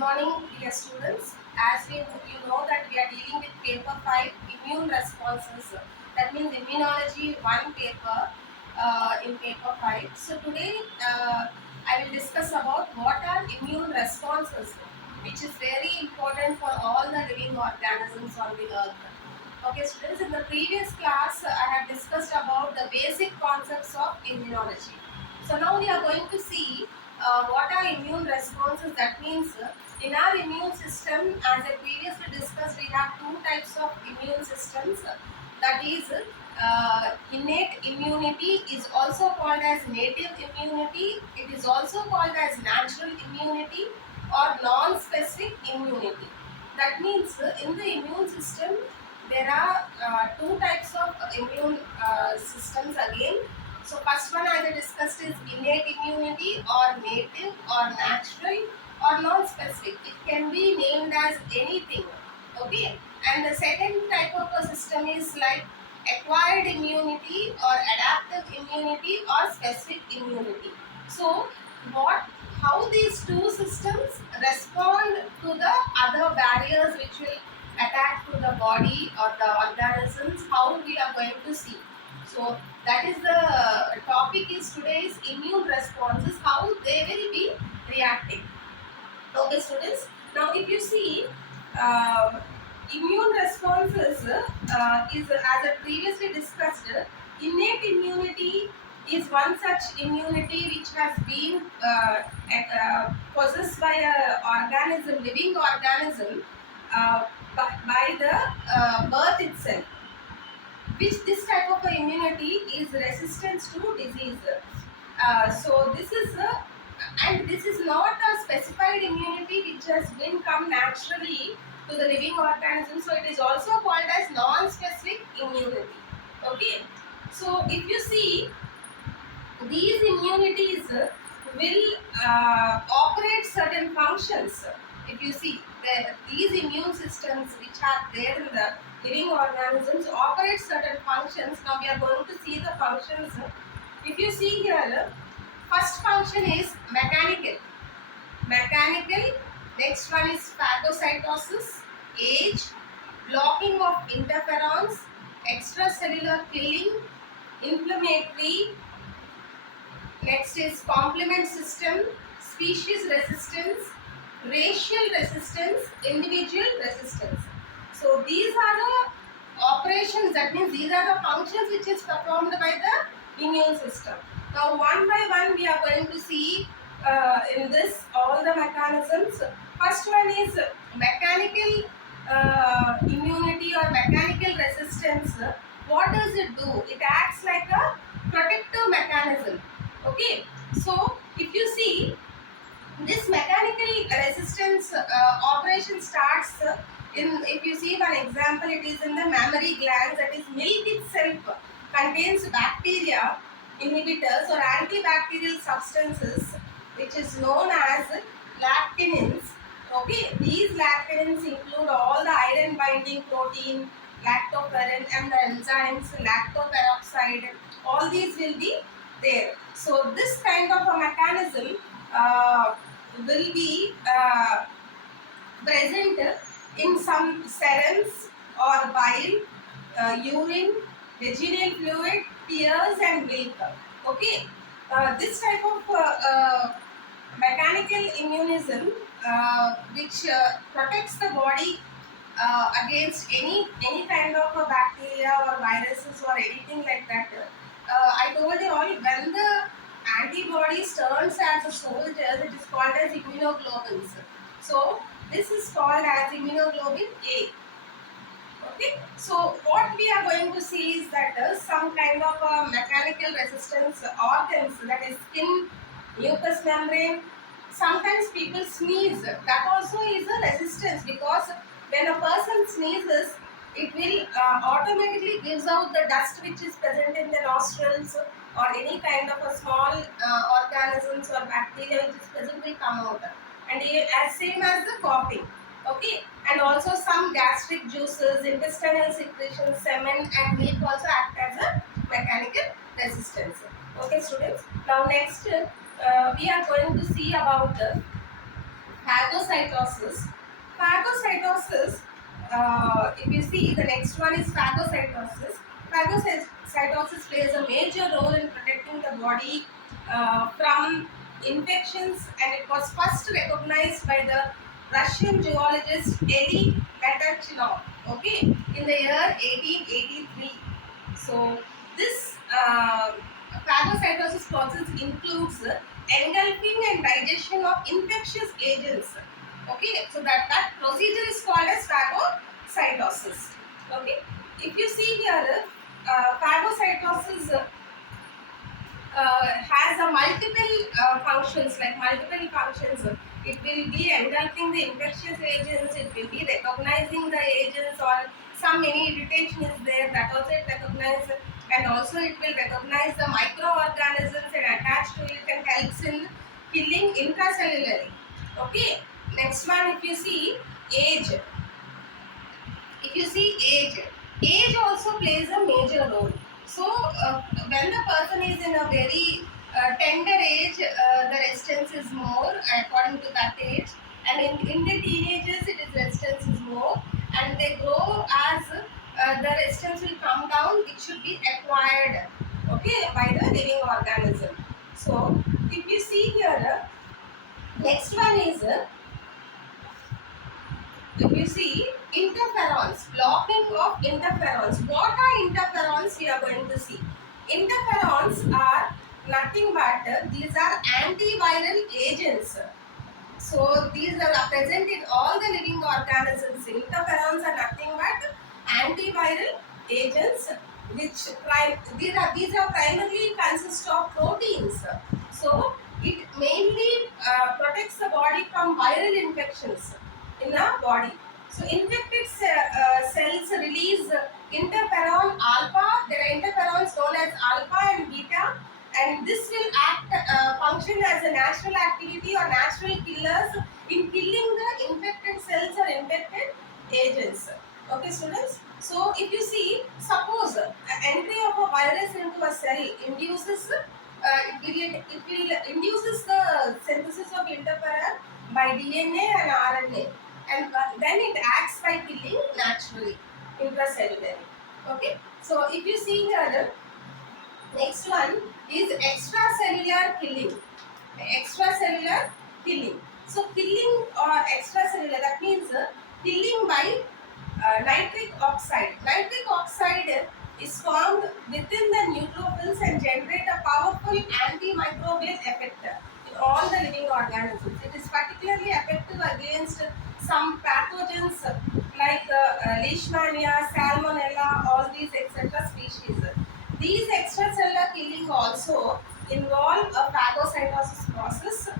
morning, dear students. As you know that we are dealing with paper 5 immune responses. That means immunology 1 paper in paper 5. So today I will discuss about what are immune responses, which is very important for all the living organisms on the earth. Okay, students, in the previous class I have discussed about the basic concepts of immunology. So now we are going to see what are immune responses. That means in our immune system, as I previously discussed, we have two types of immune systems. That is innate immunity is also called as native immunity. It is also called as natural immunity or non-specific immunity. That means in the immune system, there are two types of immune systems again. So first one as I discussed is innate immunity or native or natural or non-specific. It can be named as anything. Okay. And the second type of a system is like acquired immunity or adaptive immunity or specific immunity. So what how these two systems respond to the other barriers which will attack to the body or the organisms, how we are going to see. So that is the topic is today's immune responses, how they will be reacting. Okay, students. Now, if you see, immune responses is as I previously discussed. Innate immunity is one such immunity which has been possessed by a organism, living organism, by the birth itself, which this type of immunity is resistance to disease. So this is and this is not a specified immunity which has been come naturally to the living organism. So it is also called as non-specific immunity. Okay. So if you see, these immunities will operate certain functions. If you see, these immune systems which are there in the living organisms operate certain functions. Now we are going to see the functions. If you see here, first function is mechanical. Mechanical. Next one is phagocytosis, age, blocking of interferons, extracellular killing, inflammatory. Next is complement system, species resistance, racial resistance, individual resistance. So these are the operations, that means these are the functions which is performed by the immune system. Now one by one we are going to see in this all the mechanisms. First one is mechanical immunity or mechanical resistance. What does it do? It acts like a protective mechanism. Okay, so if you see, this mechanical resistance operation starts in, if you see one example, it is in the mammary glands. That is, milk itself contains bacteria inhibitors or antibacterial substances which is known as lactinins. Okay, these lactinins include all the iron binding protein, lactoferrin, and the enzymes lactoperoxide. All these will be there. So this kind of a mechanism will be present in some serums or bile, urine, vaginal fluid, tears, and milk. Okay, this type of mechanical immunism, which protects the body against any kind of a bacteria or viruses or anything like that. I told you all, when the antibodies turns as a soldiers, it is called as immunoglobulins. So this is called as immunoglobulin A. Okay, so what we are going to see is that some kind of mechanical resistance organs, that is skin, mucous membrane. Sometimes people sneeze. That also is a resistance, because when a person sneezes, it will automatically gives out the dust which is present in the nostrils, or any kind of a small organisms or bacteria which is present will come out. And as same as the coughing. Okay, and also some gastric juices, intestinal secretions, semen, and milk also act as a mechanical resistance. Okay, students. Now next we are going to see about the phagocytosis. Phagocytosis, if you see, the next one is phagocytosis. Phagocytosis plays a major role in protecting the body from infections, and it was first recognized by the Russian zoologist Eli Metachinov, okay, in the year 1883. So this phagocytosis process includes engulfing and digestion of infectious agents. Okay, so that procedure is called as phagocytosis. Okay, if you see here, phagocytosis has a multiple functions, like multiple functions. It will be engulfing the infectious agents, it will be recognizing the agents, or some any irritation is there, that also it recognizes, and also it will recognize the microorganisms and attach to it and helps in killing intracellularly. Okay, next one, if you see age, age also plays a major role. So when the person is in a very tender age, the resistance is more according to that age, and in the teenagers it is resistance is more, and they grow as the resistance will come down, it should be acquired, okay, by the living organism. So if you see here, next one is if you see interferons, blocking of interferons. What are interferons? We are going to see. Interferons are nothing but these are antiviral agents. So these are present in all the living organisms. Interferons are nothing but antiviral agents, which these are primarily consist of proteins. So it mainly protects the body from viral infections in the body. So infected cells release interferon alpha. There are interferons known as alpha and beta, and this will function as a natural activity or natural killers in killing the infected cells or infected agents. Okay, students. So if you see, suppose entry of a virus into a cell induces it will induces the synthesis of interferon by DNA and RNA, and then it acts by killing naturally intracellularly. Okay, so if you see here, next one is extracellular killing. Extracellular killing. So killing or extracellular, that means killing by nitric oxide. Nitric oxide is formed within the neutrophils and generate a powerful antimicrobial effect in all the living organisms. It is particularly effective against some pathogens like Leishmania, Salmonella, all these etc. species. These extracellular killing also involve a phagocytosis process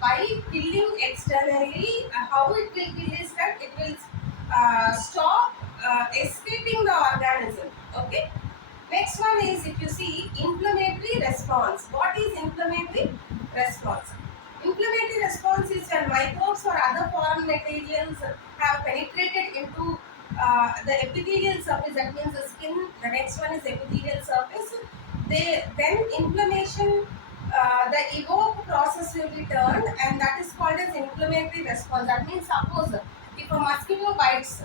by killing externally. How it will kill is that it will stop escaping the organism. Okay. Next one is, if you see, inflammatory response. What is inflammatory response? Inflammatory response is when microbes or other foreign materials have penetrated into the epithelial surface, that means the skin. The next one is epithelial surface. Then inflammation, the evoke process will be turned, and that is called as inflammatory response. That means, suppose if a mosquito bites,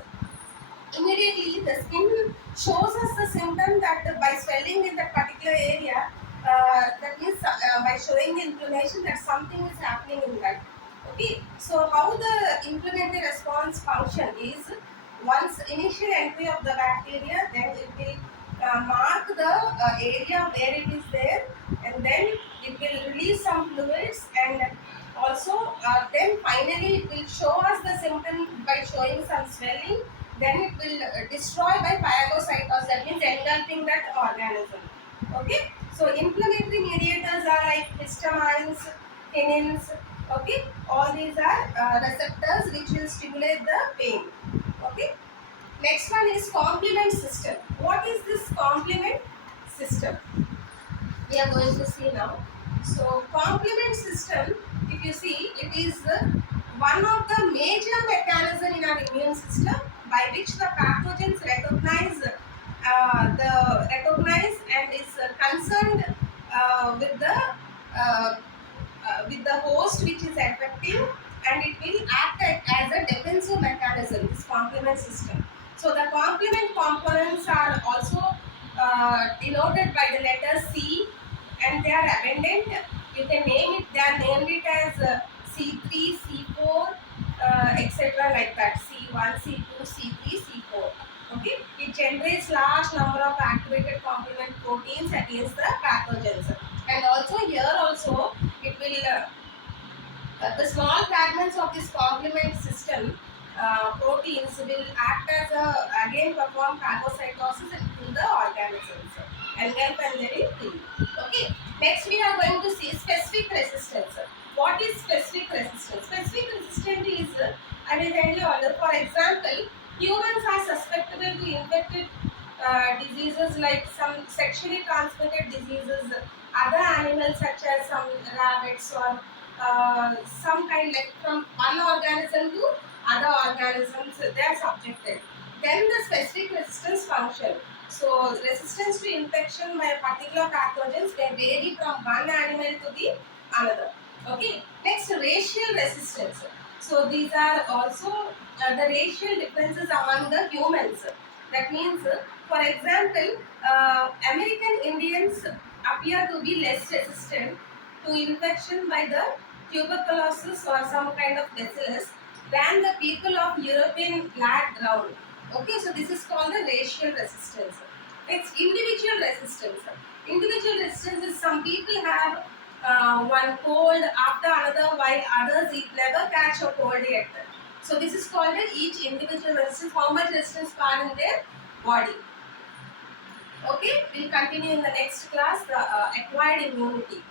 immediately the skin shows us the symptom that by swelling in that particular area, that means by showing the inflammation that something is happening in that. Okay, so how the inflammatory response function is, once initial entry of the bacteria, then it will mark the area where it is there, and then it will release some fluids, and also then finally it will show us the symptom by showing some swelling, then it will destroy by phagocytosis, that means engulfing that organism. Okay, so inflammatory mediators are like histamines, kinins. Okay, all these are receptors which will stimulate the pain. Okay, next one is complement system. What is this complement system? We are going to see now. So complement system, if you see, it is one of the major mechanism in our immune system by which the pathogens recognize and is concerned with the host which is affecting, and it will act complement system. So the complement components are also denoted by the letter C, and they are abundant. You can name it. They are named it as C3, C4, etc. like that. C1, C2, C3, C4. Okay, it generates large number of activated complement proteins against the pathogens, and also here also it will the small fragments of this complement system proteins will act as a again perform phagocytosis in the organisms and help and very heal. Okay. Next we are going to see specific resistance. What is specific resistance? Specific resistance is I will tell you all. For example, humans are susceptible to infected diseases like some sexually transmitted diseases. Other animals such as some rabbits or some kind like from one organism to other organisms they are subjected. Then the specific resistance function. So resistance to infection by a particular pathogens they vary from one animal to the another. Okay. Next, racial resistance. So these are also the racial differences among the humans. That means, for example, American Indians appear to be less resistant to infection by the tuberculosis or some kind of bacillus than the people of European background. Okay, so this is called the racial resistance. It's individual resistance. Individual resistance is some people have one cold after another while others never catch a cold yet. So this is called each individual resistance, how much resistance are in their body. Okay, we'll continue in the next class, the acquired immunity.